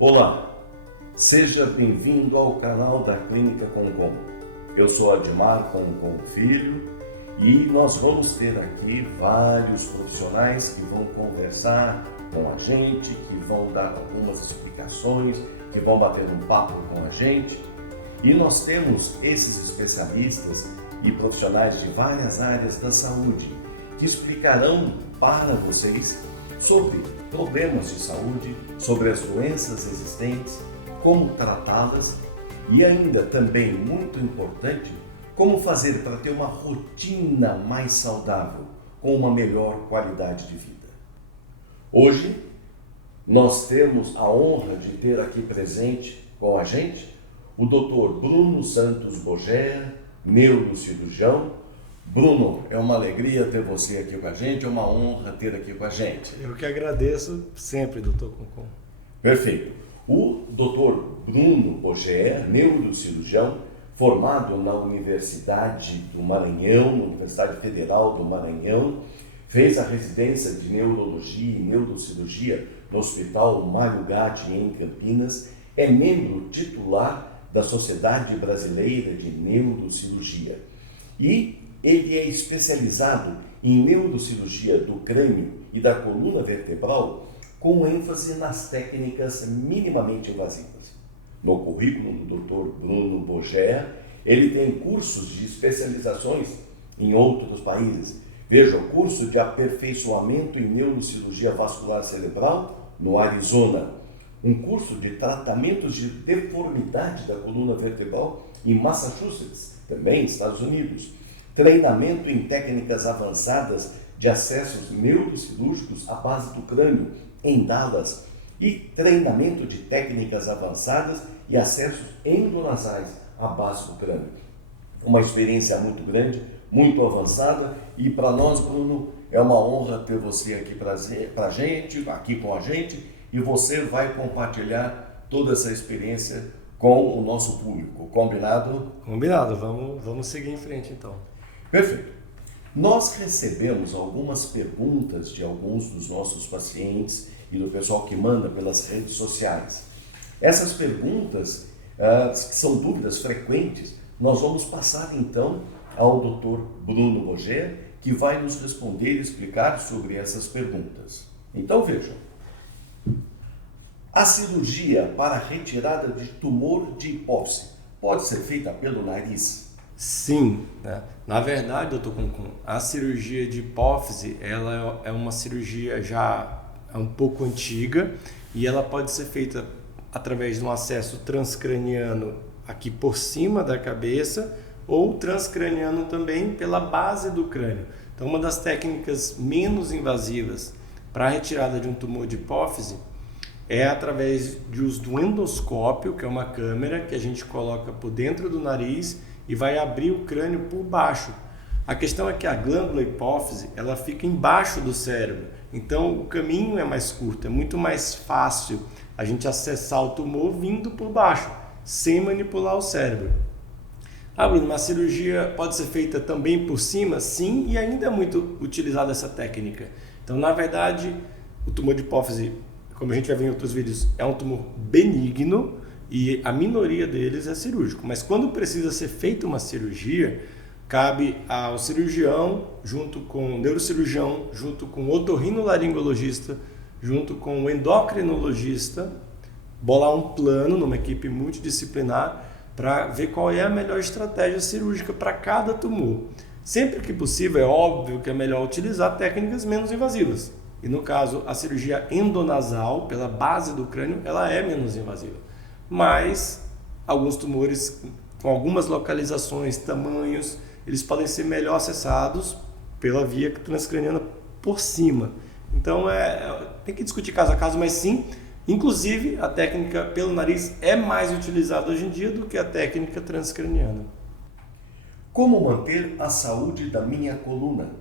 Olá, seja bem-vindo ao canal da Clínica Concon. Eu sou Admar Concon Filho e nós vamos ter aqui vários profissionais que vão conversar com a gente, que vão dar algumas explicações, que vão bater um papo com a gente. E nós temos esses especialistas e profissionais de várias áreas da saúde que explicarão para vocês sobre problemas de saúde, sobre as doenças existentes, como tratá-las e ainda também, muito importante, como fazer para ter uma rotina mais saudável, com uma melhor qualidade de vida. Hoje, nós temos a honra de ter aqui presente com a gente o Dr. Bruno Santos Bogea, neurocirurgião. Bruno, é uma alegria ter você aqui com a gente, é uma honra ter aqui com a gente. Eu que agradeço sempre, doutor Concon. Perfeito. O Dr. Bruno Bogea, neurocirurgião, formado na Universidade do Maranhão, na Universidade Federal do Maranhão, fez a residência de Neurologia e Neurocirurgia no Hospital Mário Gatti, em Campinas, é membro titular da Sociedade Brasileira de Neurocirurgia e ele é especializado em neurocirurgia do crânio e da coluna vertebral com ênfase nas técnicas minimamente invasivas. No currículo do Dr. Bruno Bogea, ele tem cursos de especializações em outros países. Veja, o curso de aperfeiçoamento em neurocirurgia vascular cerebral no Arizona, um curso de tratamentos de deformidade da coluna vertebral em Massachusetts, também Estados Unidos, treinamento em técnicas avançadas de acessos neurocirúrgicos à base do crânio em Dallas e treinamento de técnicas avançadas e acessos endonasais à base do crânio. Uma experiência muito grande, muito avançada e para nós, Bruno, é uma honra ter você aqui pra gente, aqui com a gente, e você vai compartilhar toda essa experiência com o nosso público. Combinado? Combinado, vamos seguir em frente então. Perfeito. Nós recebemos algumas perguntas de alguns dos nossos pacientes e do pessoal que manda pelas redes sociais. Essas perguntas, que são dúvidas frequentes, nós vamos passar então ao Dr. Bruno Bogea, que vai nos responder e explicar sobre essas perguntas. Então vejam. A cirurgia para retirada de tumor de hipófise pode ser feita pelo nariz? Sim, né? Na verdade, doutor Concon, a cirurgia de hipófise ela é uma cirurgia já um pouco antiga e ela pode ser feita através de um acesso transcraniano aqui por cima da cabeça ou transcraniano também pela base do crânio. Então, uma das técnicas menos invasivas para a retirada de um tumor de hipófise é através de uso do endoscópio, que é uma câmera que a gente coloca por dentro do nariz e vai abrir o crânio por baixo. A questão é que a glândula hipófise ela fica embaixo do cérebro, então o caminho é mais curto, é muito mais fácil a gente acessar o tumor vindo por baixo, sem manipular o cérebro. Bruno, uma cirurgia pode ser feita também por cima? Sim, e ainda é muito utilizada essa técnica. Então, na verdade, o tumor de hipófise, como a gente já viu em outros vídeos, é um tumor benigno e a minoria deles é cirúrgico. Mas quando precisa ser feita uma cirurgia, cabe ao cirurgião, junto com o neurocirurgião, junto com o otorrinolaringologista, junto com o endocrinologista, bolar um plano numa equipe multidisciplinar para ver qual é a melhor estratégia cirúrgica para cada tumor. Sempre que possível, é óbvio que é melhor utilizar técnicas menos invasivas. E no caso, a cirurgia endonasal, pela base do crânio, ela é menos invasiva. Mas alguns tumores com algumas localizações, tamanhos, eles podem ser melhor acessados pela via transcraniana por cima. Então tem que discutir caso a caso, mas sim, inclusive a técnica pelo nariz é mais utilizada hoje em dia do que a técnica transcraniana. Como manter a saúde da minha coluna?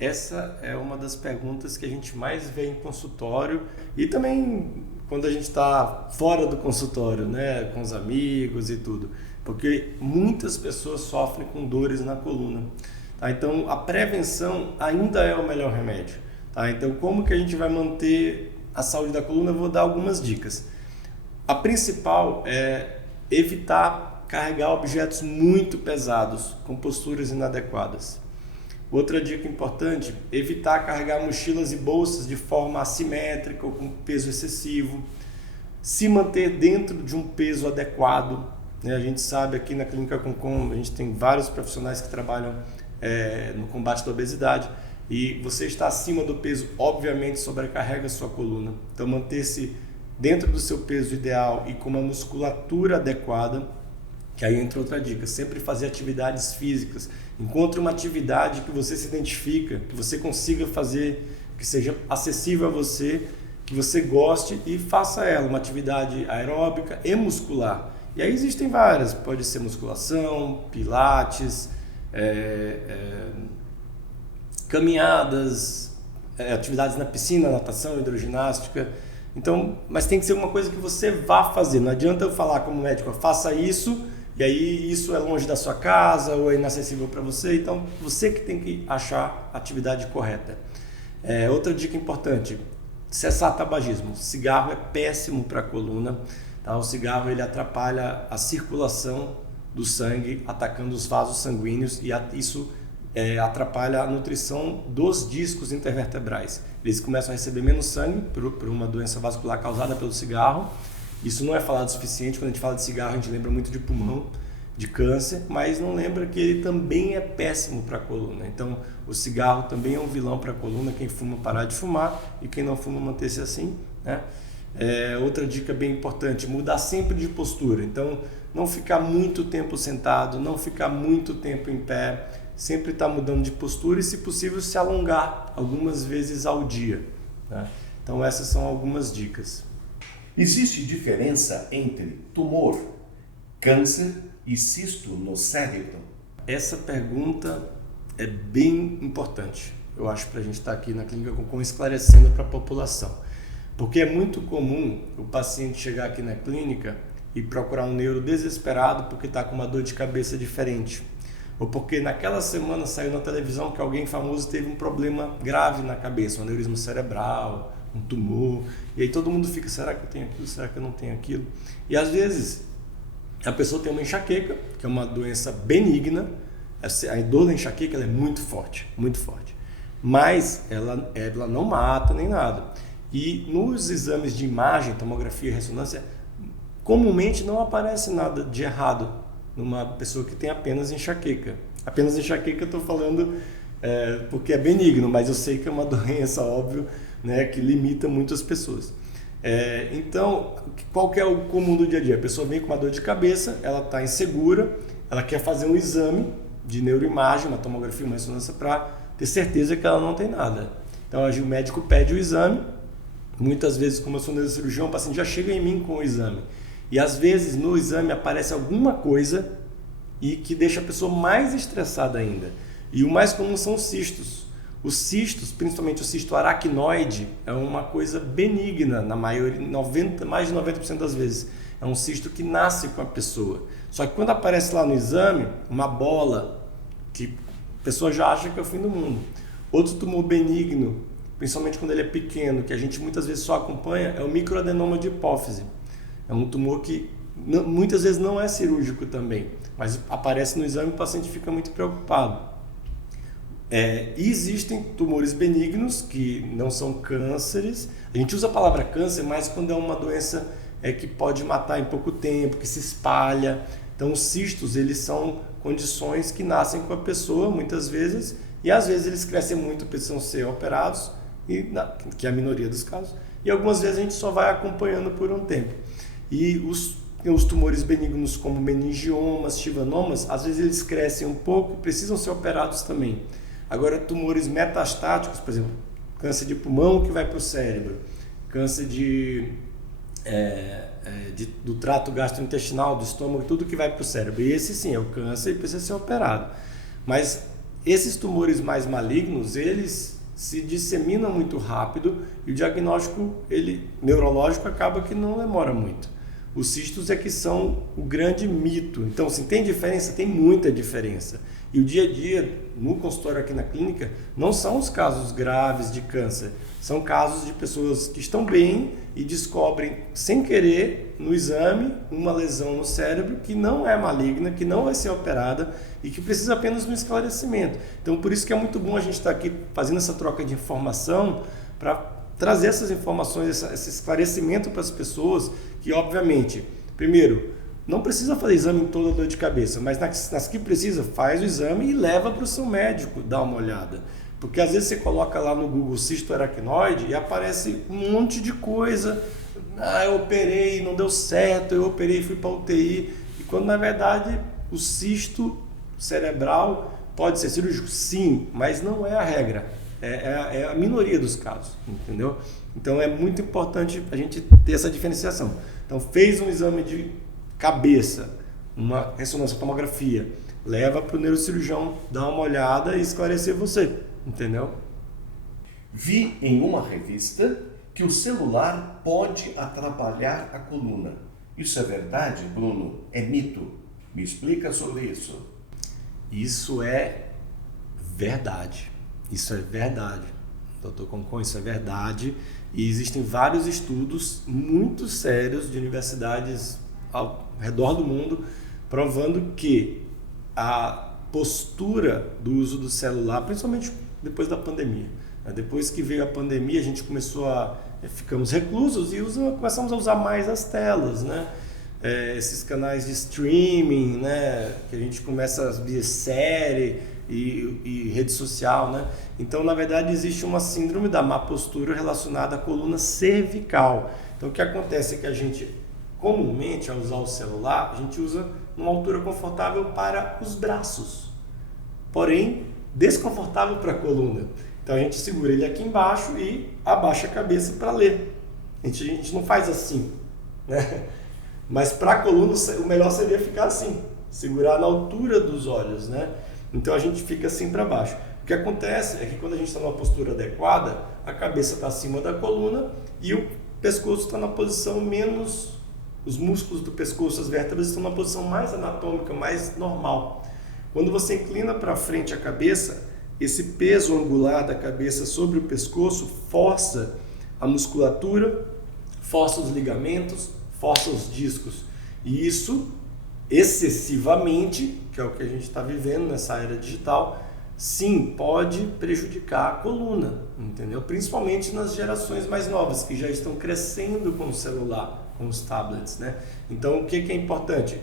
Essa é uma das perguntas que a gente mais vê em consultório e também quando a gente está fora do consultório, né, com os amigos e tudo, porque muitas pessoas sofrem com dores na coluna. Tá? Então, a prevenção ainda é o melhor remédio. Tá? Então, como que a gente vai manter a saúde da coluna? Eu vou dar algumas dicas. A principal é evitar carregar objetos muito pesados, com posturas inadequadas. Outra dica importante, evitar carregar mochilas e bolsas de forma assimétrica ou com peso excessivo. Se manter dentro de um peso adequado, né? A gente sabe aqui na Clínica Concon, a gente tem vários profissionais que trabalham no combate da obesidade, e você está acima do peso, obviamente sobrecarrega a sua coluna. Então manter-se dentro do seu peso ideal e com uma musculatura adequada, que aí entra outra dica, sempre fazer atividades físicas. Encontre uma atividade que você se identifica, que você consiga fazer, que seja acessível a você, que você goste, e faça ela, uma atividade aeróbica e muscular. E aí existem várias, pode ser musculação, pilates, caminhadas, atividades na piscina, natação, hidroginástica. Então, mas tem que ser uma coisa que você vá fazer. Não adianta eu falar como médico, faça isso, e aí isso é longe da sua casa ou é inacessível para você. Então, você que tem que achar a atividade correta. Outra dica importante, cessar tabagismo. Cigarro é péssimo para a coluna. Tá? O cigarro ele atrapalha a circulação do sangue, atacando os vasos sanguíneos, e isso atrapalha a nutrição dos discos intervertebrais. Eles começam a receber menos sangue por uma doença vascular causada pelo cigarro. Isso não é falado o suficiente. Quando a gente fala de cigarro, a gente lembra muito de pulmão, de câncer, mas não lembra que ele também é péssimo para a coluna. Então, o cigarro também é um vilão para a coluna. Quem fuma, parar de fumar, e quem não fuma, manter-se assim, né? Outra dica bem importante, mudar sempre de postura. Então, não ficar muito tempo sentado, não ficar muito tempo em pé, sempre estar mudando de postura e, se possível, se alongar algumas vezes ao dia, né? Então, essas são algumas dicas. Existe diferença entre tumor, câncer e cisto no cérebro? Essa pergunta é bem importante, eu acho, para a gente estar aqui na Clínica Concon esclarecendo para a população. Porque é muito comum o paciente chegar aqui na clínica e procurar um neuro desesperado porque está com uma dor de cabeça diferente. Ou porque naquela semana saiu na televisão que alguém famoso teve um problema grave na cabeça, um aneurisma cerebral, um tumor. E aí todo mundo fica, será que eu tenho aquilo? Será que eu não tenho aquilo? E às vezes a pessoa tem uma enxaqueca, que é uma doença benigna. A dor da enxaqueca ela é muito forte, mas ela não mata nem nada. E nos exames de imagem, tomografia e ressonância, comumente não aparece nada de errado numa pessoa que tem apenas enxaqueca. Apenas enxaqueca eu estou falando porque é benigno, mas eu sei que é uma doença, óbvio, né, que limita muitas pessoas. Então, qual que é o comum do dia a dia? A pessoa vem com uma dor de cabeça, ela está insegura, ela quer fazer um exame de neuroimagem, uma tomografia, uma ressonância, para ter certeza que ela não tem nada. Então, o médico pede o exame. Muitas vezes, como eu sou neurocirurgião, o paciente já chega em mim com o exame. E às vezes no exame aparece alguma coisa e que deixa a pessoa mais estressada ainda. E o mais comum são os cistos. Os cistos, principalmente o cisto aracnoide, é uma coisa benigna, na maioria, mais de 90% das vezes. É um cisto que nasce com a pessoa. Só que quando aparece lá no exame, uma bola, que a pessoa já acha que é o fim do mundo. Outro tumor benigno, principalmente quando ele é pequeno, que a gente muitas vezes só acompanha, é o microadenoma de hipófise. É um tumor que muitas vezes não é cirúrgico também, mas aparece no exame e o paciente fica muito preocupado. E existem tumores benignos que não são cânceres. A gente usa a palavra câncer mais quando é uma doença que pode matar em pouco tempo, que se espalha. Então os cistos, eles são condições que nascem com a pessoa muitas vezes, e às vezes eles crescem muito, precisam ser operados, que é a minoria dos casos, e algumas vezes a gente só vai acompanhando por um tempo. E os tumores benignos como meningiomas, chivanomas, às vezes eles crescem um pouco, precisam ser operados também. Agora, tumores metastáticos, por exemplo, câncer de pulmão que vai para o cérebro, câncer do trato gastrointestinal, do estômago, tudo que vai para o cérebro. E esse sim é o câncer e precisa ser operado. Mas esses tumores mais malignos, eles se disseminam muito rápido e o diagnóstico neurológico acaba que não demora muito. Os cistos é que são o grande mito. Então, assim, tem diferença? Tem muita diferença. E o dia a dia, no consultório aqui na clínica, não são os casos graves de câncer, são casos de pessoas que estão bem e descobrem, sem querer, no exame, uma lesão no cérebro que não é maligna, que não vai ser operada e que precisa apenas de um esclarecimento. Então, por isso que é muito bom a gente estar aqui fazendo essa troca de informação para trazer essas informações, esse esclarecimento para as pessoas que, obviamente, primeiro, não precisa fazer exame em toda dor de cabeça, mas nas que precisa, faz o exame e leva para o seu médico dar uma olhada. Porque às vezes você coloca lá no Google cisto aracnoide e aparece um monte de coisa. Eu operei, não deu certo, eu operei, fui para UTI. E quando na verdade o cisto cerebral pode ser cirúrgico, sim, mas não é a regra. É a minoria dos casos, entendeu? Então é muito importante a gente ter essa diferenciação. Então fez um exame de cabeça, uma ressonância, tomografia, leva para o neurocirurgião dar uma olhada e esclarecer você, entendeu? Vi em uma revista que o celular pode atrapalhar a coluna. Isso é verdade, Bruno? É mito? Me explica sobre isso. Isso é verdade. Isso é verdade. Dr. Concon, isso é verdade. E existem vários estudos muito sérios de universidades ao redor do mundo provando que a postura do uso do celular, principalmente depois da pandemia, depois que veio a pandemia, a gente ficamos reclusos e começamos a usar mais as telas, né? Esses canais de streaming, né? Que a gente começa a ver série e rede social, né? Então, na verdade, existe uma síndrome da má postura relacionada à coluna cervical. Então, o que acontece é que a gente, comumente, ao usar o celular, a gente usa numa altura confortável para os braços, porém desconfortável para a coluna. Então a gente segura ele aqui embaixo e abaixa a cabeça para ler. A gente não faz assim, né? Mas para a coluna o melhor seria ficar assim, segurar na altura dos olhos, né? Então a gente fica assim para baixo. O que acontece é que quando a gente está numa postura adequada, a cabeça está acima da coluna e o pescoço está na posição menos... Os músculos do pescoço, as vértebras estão na posição mais anatômica, mais normal. Quando você inclina para frente a cabeça, esse peso angular da cabeça sobre o pescoço força a musculatura, força os ligamentos, força os discos. E isso, excessivamente, que é o que a gente está vivendo nessa era digital, sim, pode prejudicar a coluna, entendeu? Principalmente nas gerações mais novas, que já estão crescendo com o celular, com os tablets, né? Então, o que é importante?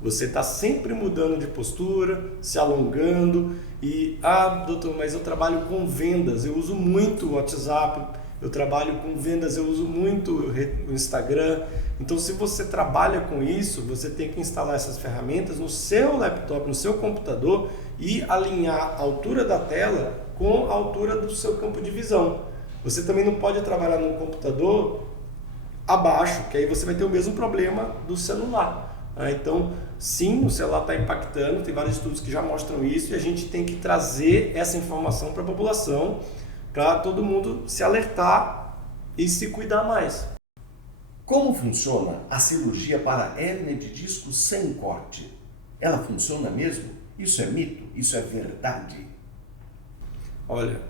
Você está sempre mudando de postura, se alongando e, doutor, mas eu trabalho com vendas, eu uso muito o WhatsApp, eu trabalho com vendas, eu uso muito o Instagram. Então, se você trabalha com isso, você tem que instalar essas ferramentas no seu laptop, no seu computador e alinhar a altura da tela com a altura do seu campo de visão. Você também não pode trabalhar num computador abaixo, que aí você vai ter o mesmo problema do celular. Então, sim, o celular está impactando, tem vários estudos que já mostram isso e a gente tem que trazer essa informação para a população, para todo mundo se alertar e se cuidar mais. Como funciona a cirurgia para hérnia de disco sem corte? Ela funciona mesmo? Isso é mito? Isso é verdade? Olha,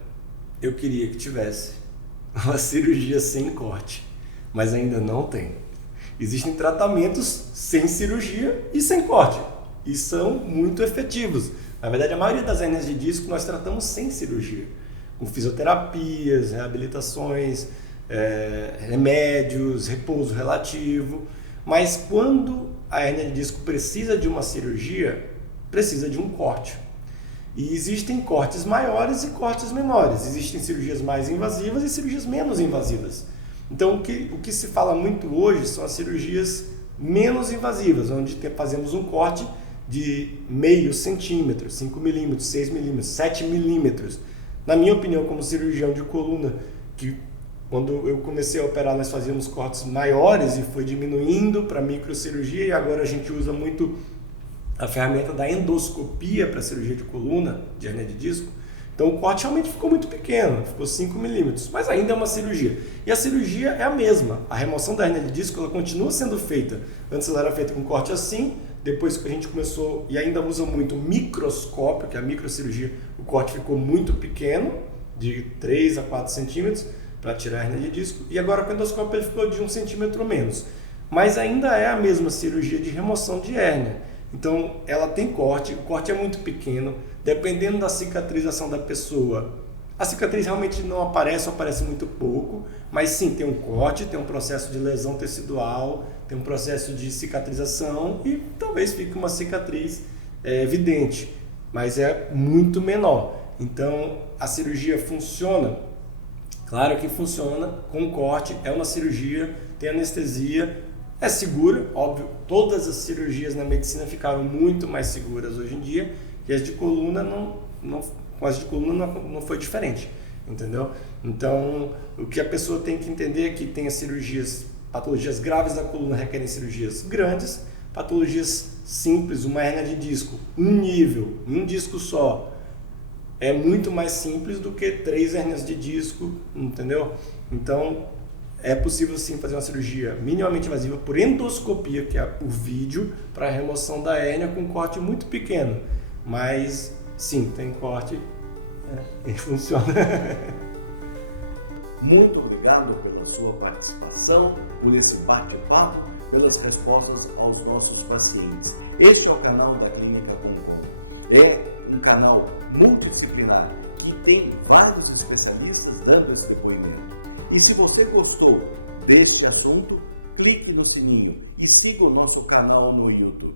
eu queria que tivesse uma cirurgia sem corte, mas ainda não tem. Existem tratamentos sem cirurgia e sem corte, e são muito efetivos. Na verdade, a maioria das hérnias de disco nós tratamos sem cirurgia, com fisioterapias, reabilitações, remédios, repouso relativo. Mas quando a hérnia de disco precisa de uma cirurgia, precisa de um corte. E existem cortes maiores e cortes menores. Existem cirurgias mais invasivas e cirurgias menos invasivas. Então, o que se fala muito hoje são as cirurgias menos invasivas, onde fazemos um corte de meio centímetro, 5 milímetros, 6 milímetros, 7 milímetros. Na minha opinião, como cirurgião de coluna, que quando eu comecei a operar nós fazíamos cortes maiores e foi diminuindo para microcirurgia e agora a gente usa muito a ferramenta da endoscopia para cirurgia de coluna, de hérnia de disco. Então o corte realmente ficou muito pequeno, ficou 5 milímetros, mas ainda é uma cirurgia. E a cirurgia é a mesma. A remoção da hérnia de disco ela continua sendo feita. Antes ela era feita com corte assim, Depois que a gente começou, e ainda usa muito microscópio, que é a microcirurgia, o corte ficou muito pequeno, de 3 a 4 centímetros, para tirar a hérnia de disco, e agora com o endoscópio ele ficou de 1 centímetro ou menos. Mas ainda é a mesma cirurgia de remoção de hérnia. Então ela tem corte, o corte é muito pequeno, dependendo da cicatrização da pessoa. A cicatriz realmente não aparece, ou aparece muito pouco, mas sim, tem um corte, tem um processo de lesão tecidual, tem um processo de cicatrização e talvez fique uma cicatriz evidente, mas é muito menor. Então a cirurgia funciona? Claro que funciona com corte, é uma cirurgia, tem anestesia, é segura, óbvio, todas as cirurgias na medicina ficaram muito mais seguras hoje em dia, e as de coluna com as de coluna não foi diferente, entendeu? Então, o que a pessoa tem que entender é que tem as cirurgias, patologias graves da coluna requerem cirurgias grandes, patologias simples, uma hérnia de disco, um nível, um disco só, é muito mais simples do que 3 hérnias de disco, entendeu? Então, é possível sim fazer uma cirurgia minimamente invasiva por endoscopia, que é por vídeo, para remoção da hérnia com corte muito pequeno. Mas sim, tem corte e funciona. Muito obrigado pela sua participação, por esse bate-papo, pelas respostas aos nossos pacientes. Este é o canal da Clínica Bumbum. É um canal multidisciplinar que tem vários especialistas dando esse depoimento. E se você gostou deste assunto, clique no sininho e siga o nosso canal no YouTube.